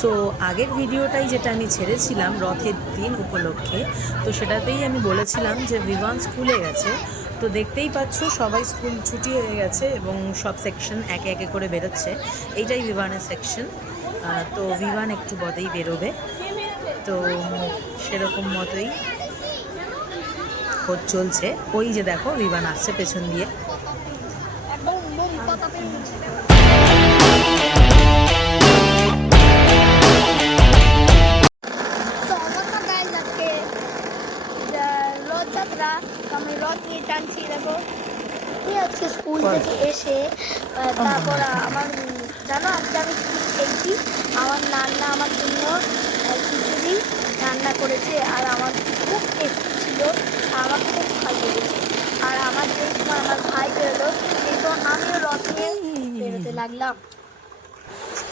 So আগের ভিডিওটাই যেটা আমি ছেড়েছিলাম রথের দিন উপলক্ষে, তো সেটাতেই আমি বলেছিলাম যে বিমান স্কুলে গেছে। তো দেখতেই পাচ্ছ, সবাই স্কুল ছুটি হয়ে গেছে এবং সব সেকশন একে একে করে বেরোচ্ছে। এইটাই বিমানের সেকশন তো বিমান একটু বদেই বেরোবে। তো সেরকম মতোই খোঁজ চলছে। ওই যে দেখো বিমান আসছে পেছন দিয়ে। তারপর আমার জানো আজকে আমি কি খেয়েছি? আমার নান্না আমার জন্য খিচুড়ি রান্না করেছে আর আমার খুব টেস্টি ছিল আমার খুব ভালো লেগেছে। আর আমার যেই সময় আমার ভাই বেরোলো সেই সময় আমিও রথ নিয়ে বেরোতে লাগলাম।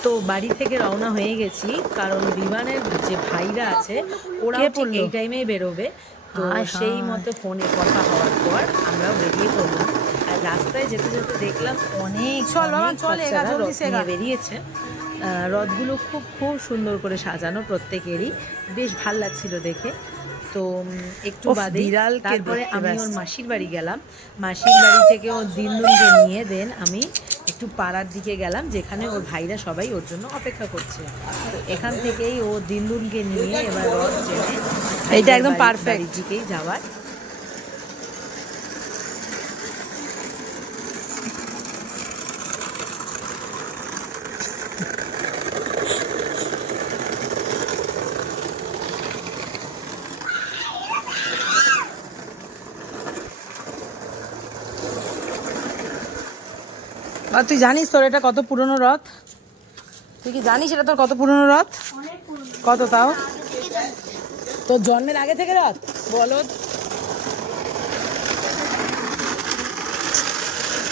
তো বাড়ি থেকে রওনা হয়ে গেছি কারণ বিমানের যে ভাইরা আছে ওরা ঠিক এই টাইমেই বেরোবে। তো সেই মতো ফোনে কথা হওয়ার পর আমরাও বেরিয়ে পড়লাম। রাস্তায় যেতে যেতে দেখলাম অনেক চল বেরিয়েছে। রথগুলো খুব খুব সুন্দর করে সাজানো প্রত্যেকেরই। বেশ ভালো লাগছিল দেখে। তো একটু বাদে বিড়ালকে তারপরে আমি ওর মাসির বাড়ি গেলাম। মাসির বাড়ি থেকে ওর দিনদুনকে নিয়ে দেন আমি একটু পাড়ার দিকে গেলাম যেখানে ওর ভাইরা সবাই ওর জন্য অপেক্ষা করছে। তো এখান থেকেই ও দিনদুনকে নিয়ে এবার রথ চেনে এইটা একদম perfect। দিকেই যাওয়ার আর তুই জানিস তোর এটা কত পুরনো রথ? তুই কি জানিস এটা তোর কত পুরনো রথ? কত তাও? তোর জন্মের আগে থেকে রথ? বলো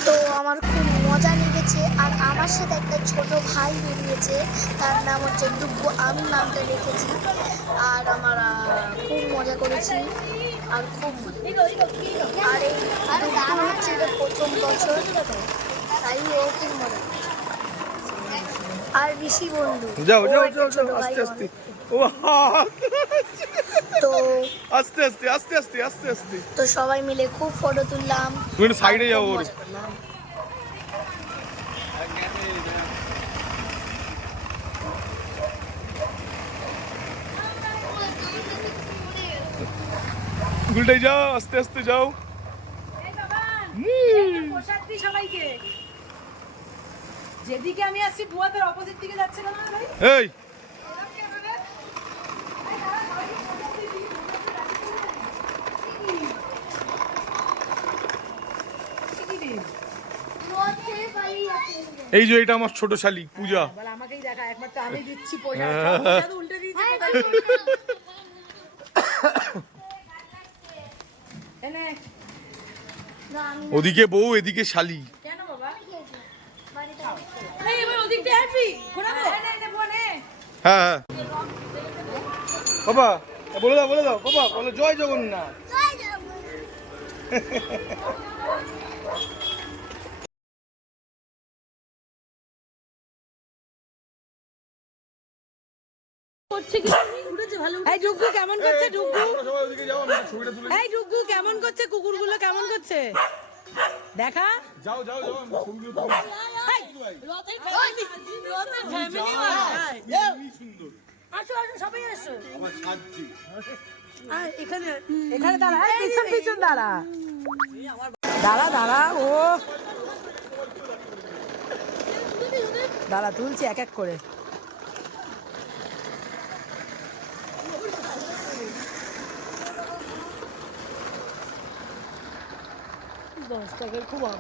তো আমার খুব মজা লেগেছে আর আমার সাথে একটা ছোট ভাই বেরিয়েছে। তার নাম হচ্ছে ডুব্বু আমি নামটা রেখেছি। আর আমার খুব মজা করেছি। আর খুব আর এই হচ্ছে প্রথম বছর। আর ঋষি বন্ধু। যাও যাও যাও যাও আস্তে আস্তে। তো আস্তে আস্তে আস্তে আস্তে আস্তে আস্তে। তো সবাই মিলে খুব ফটো তুললাম। তুমি সাইডে যাও ওর। যাও আস্তে আস্তে যাও। সবাইকে। যেদিকে আমি আসছি বুয়াদের অপোজিট দিকে যাচ্ছে না ভাই? এই। এই যে এটা আমার ছোট শালি পূজা। আমাকেই দেখা একবার তো আমি দিচ্ছি পয়সা হ্যাঁ। উল্টে দিয়েছি ওদিকে বউ এদিকে শালি কেন বাবা এই এবার ওদিক দিয়ে আসবি ঘোরাবো এনে এনে বুয়া নে হ্যাঁ হ্যাঁ বাবা বলে দাও বলে দাও। বাবা বলো জয় জগন্নাথ। এই ডুগু কেমন করছে ডুগু সবাই ওদিকে যাও আমি ছবিটা তুলে এই ডুগু কেমন করছে কুকুরগুলো কেমন করছে? দেখা? যাও যাও যাও এখানে এখানে দাঁড়া পিছন পিছন দাঁড়া। দাঁড়া দাঁড়া ও। দাঁড়া তুলছি এক এক করে।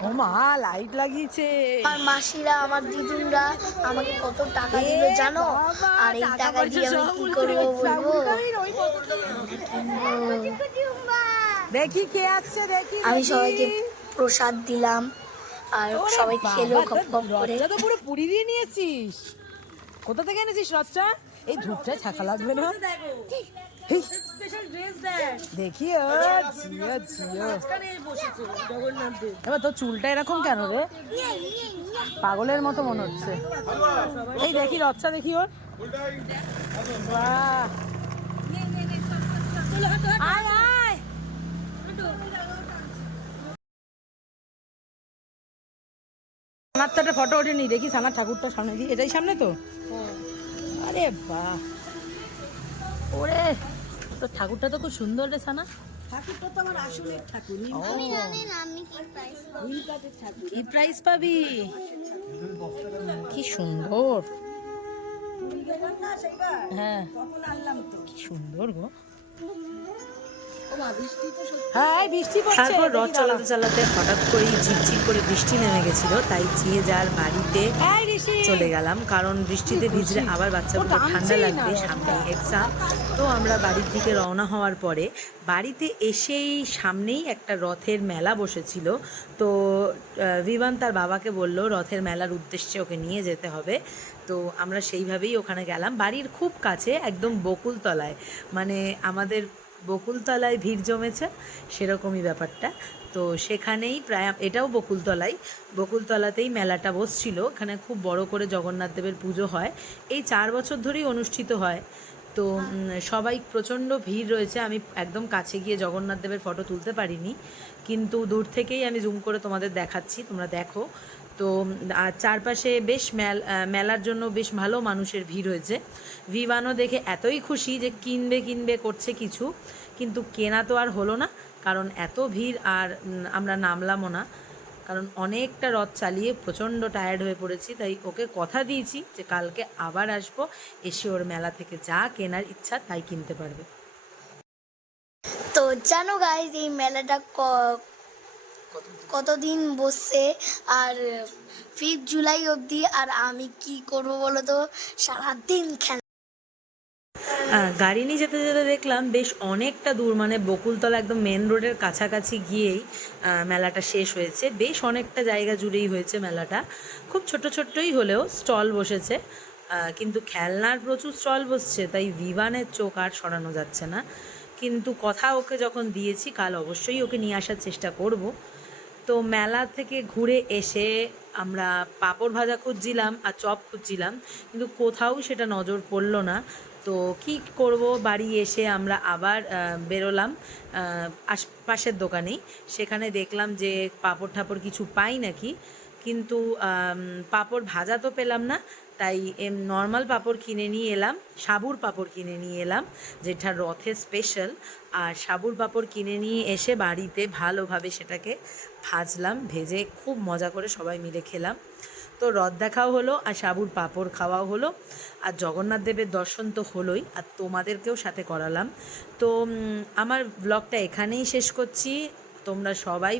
ও মা লাইট লাগিয়েছে। আমার মাসিরা আমার দিদুনরা আমাকে কত টাকা দিল জানো? আর এই টাকা দিয়ে আমি কি করব বলব? দেখি কে আসছে দেখি আমি সবাইকে প্রসাদ দিলাম আর সবাই খেলো খপ খপ করে। তো পুরো পুরি দিয়ে নিয়েছিস। কোথা থেকে এনেছিস রথটা? এই ধূপটা ছাকা লাগবে না? হেই, দেখি ও জিও জিও এবার তোর চুলটা এরকম কেন রে? পাগলের মতো মনে হচ্ছে। এই দেখি রথটা দেখি ওর। আয় সানার তো একটা ফটো ওঠেনি দেখি সানার ঠাকুরটা সামনে দিই এটাই সামনে তো? আরে বাহ। ওরে তো ঠাকুরটা তো খুব সুন্দর রে সানা। আমি জানি না আমি কি প্রাইস কি প্রাইস পাবি? কি সুন্দর। হ্যাঁ। কি সুন্দর গো। হ্যাঁ বৃষ্টি তারপর রথ চালাতে চালাতে হঠাৎ করেই ঝিরঝির করে বৃষ্টি নেমে গেছিল তাই যে যার বাড়িতে চলে গেলাম কারণ বৃষ্টিতে ভিজলে আবার বাচ্চাগুলো ঠান্ডা লাগবে সামনে এক্সাম তো আমরা বাড়ির দিকে রওনা হওয়ার পরে বাড়িতে এসেই সামনেই একটা রথের মেলা বসেছিল। তো বিমান তার বাবাকে বলল রথের মেলার উদ্দেশ্যে ওকে নিয়ে যেতে হবে। তো আমরা সেইভাবেই ওখানে গেলাম। বাড়ির খুব কাছে একদম বকুলতলায়। মানে আমাদের বকুলতলায় ভিড় জমেছে, সেরকমই ব্যাপারটা। তো সেখানেই প্রায়, এটাও বকুলতলাই বকুলতলাতেই মেলাটা বসছিল এখানে খুব বড় করে জগন্নাথ দেবের পুজো হয়। এই চার বছর ধরেই অনুষ্ঠিত হয়। তো সবাই প্রচণ্ড ভিড় রয়েছে, আমি একদম কাছে গিয়ে জগন্নাথ দেবের ফটো তুলতে পারিনি। কিন্তু দূর থেকেই আমি জুম করে তোমাদের দেখাচ্ছি, তোমরা দেখো। তো আর চারপাশে বেশ মেল মেলার জন্য বেশ ভালো মানুষের ভিড় হয়েছে ভিভানো দেখে এতই খুশি যে কিনবে কিনবে, করছে কিছু। কিন্তু কেনা তো আর হলো না, কারণ এত ভিড় আর আমরা নামলামও না। কারণ অনেকটা রথ চালিয়ে প্রচণ্ড টায়ার্ড হয়ে পড়েছি, তাই ওকে কথা দিয়েছি যে কালকে আবার আসব, এসে ওর মেলা থেকে যা কেনার ইচ্ছা তাই কিনতে পারবে। তো জানো গাইজ এই মেলাটা কতদিন? বসছে? আর ফিফথ জুলাই অবধি আর আমি কি করব বলো তো? সারাদিন খেলা। গাড়ি নিয়ে যেতে যেতে দেখলাম বেশ অনেকটা দূর মানে বকুলতলা একদম মেন রোডের কাছাকাছি গিয়েই মেলাটা শেষ হয়েছে। বেশ অনেকটা জায়গা জুড়েই হয়েছে মেলাটা। খুব ছোট ছোট্টই হলেও স্টল বসেছে। কিন্তু খেলনার প্রচুর স্টল বসছে তাই ভিভানের চোখ আর সরানো যাচ্ছে না। কিন্তু কথা ওকে যখন দিয়েছি কাল অবশ্যই ওকে নিয়ে আসার চেষ্টা করব। তো মেলা থেকে ঘুরে এসে আমরা পাঁপড় ভাজা খুঁজছিলাম আর চপ খুঁজছিলাম, কিন্তু কোথাও সেটা নজর পড়ল না। তো কি করব, বাড়ি এসে আমরা আবার বেরোলাম আশপাশের দোকানেই। সেখানে দেখলাম যে পাঁপড় ঠাপড় কিছু পাই নাকি, কিন্তু পাপড় ভাজা তো পেলাম না তাই এম নর্মাল পাঁপড় কিনে নিয়ে এলাম, সাবুর পাঁপড় কিনে নিয়ে এলাম, যেটা রথের স্পেশাল আর সাবুর পাঁপড় কিনে নিয়ে এসে বাড়িতে ভালোভাবে সেটাকে ভাজলাম, ভেজে খুব মজা করে সবাই মিলে খেলাম। তো রথ দেখাও হলো আর সাবুর পাঁপড় খাওয়াও হলো। আর জগন্নাথ দেবের দর্শন তো হলোই, আর তোমাদেরকেও সাথে করালাম। তো আমার ব্লগটা এখানেই শেষ করছি। তোমরা সবাই